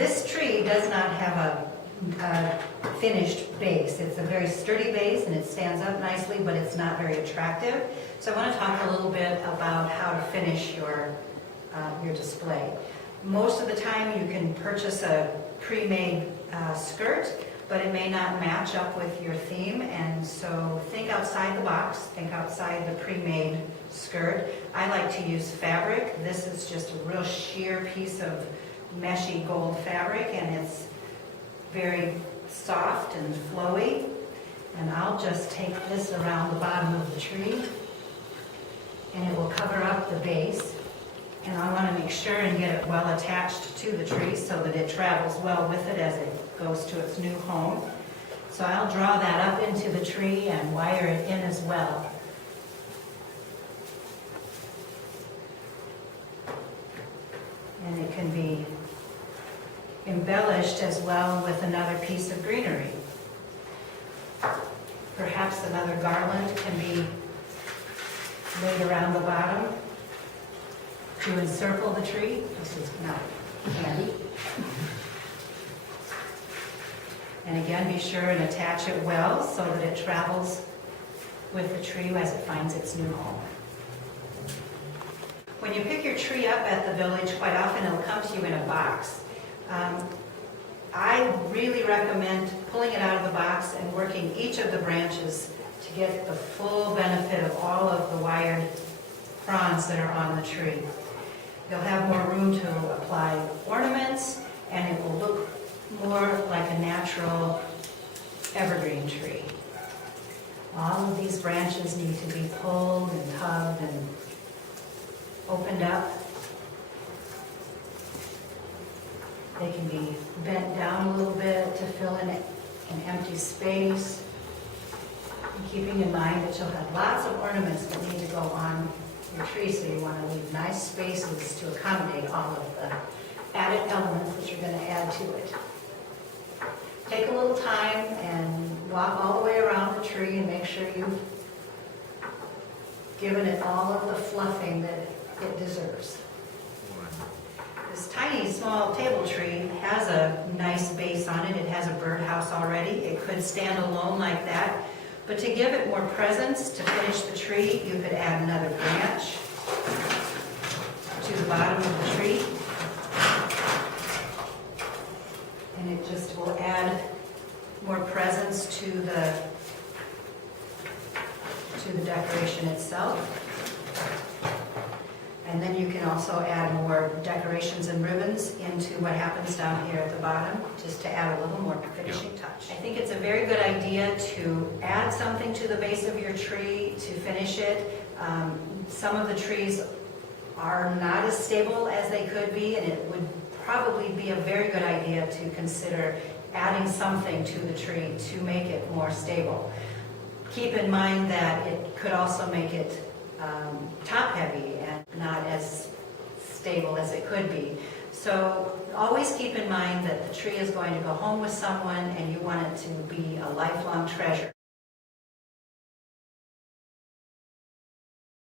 This tree does not have a finished base. It's a very sturdy base and it stands up nicely, but it's not very attractive. So I want to talk a little bit about how to finish your display. Most of the time you can purchase a pre-made skirt, but it may not match up with your theme, and so think outside the box, think outside the pre-made skirt. I like to use fabric. This is just a real sheer piece of meshy gold fabric, and it's very soft and flowy. And I'll just take this around the bottom of the tree, and it will cover up the base. And I want to make sure and get it well attached to the tree so that it travels well with it as it goes to its new home. So I'll draw that up into the tree and wire it in as well. And it can be embellished as well with another piece of greenery. Perhaps another garland can be laid around the bottom to encircle the tree. This is not candy. And again, be sure and attach it well so that it travels with the tree as it finds its new home. When you pick your tree up at the village, quite often it'll come to you in a box. I really recommend pulling it out of the box and working each of the branches to get the full benefit of all of the wired fronds that are on the tree. You'll have more room to apply ornaments, and it will look more like a natural evergreen tree. All of these branches need to be pulled and tugged and opened up. They can be bent down a little bit to fill in an empty space. And keeping in mind that you'll have lots of ornaments that need to go on your tree, so you want to leave nice spaces to accommodate all of the added elements that you're going to add to it. Take a little time and walk all the way around the tree and make sure you've given it all of the fluffing that it deserves. This tiny, small table tree has a nice base on it. It has a birdhouse already. It could stand alone like that. But to give it more presence, to finish the tree, you could add another branch to the bottom of the tree. And it just will add more presence to the decoration itself. And then you can also add more decorations and ribbons into what happens down here at the bottom, just to add a little more finishing touch. I think it's a very good idea to add something to the base of your tree to finish it. Some of the trees are not as stable as they could be, and it would probably be a very good idea to consider adding something to the tree to make it more stable. Keep in mind that it could also make it top-heavy and not as stable as it could be. So always keep in mind that the tree is going to go home with someone, and you want it to be a lifelong treasure.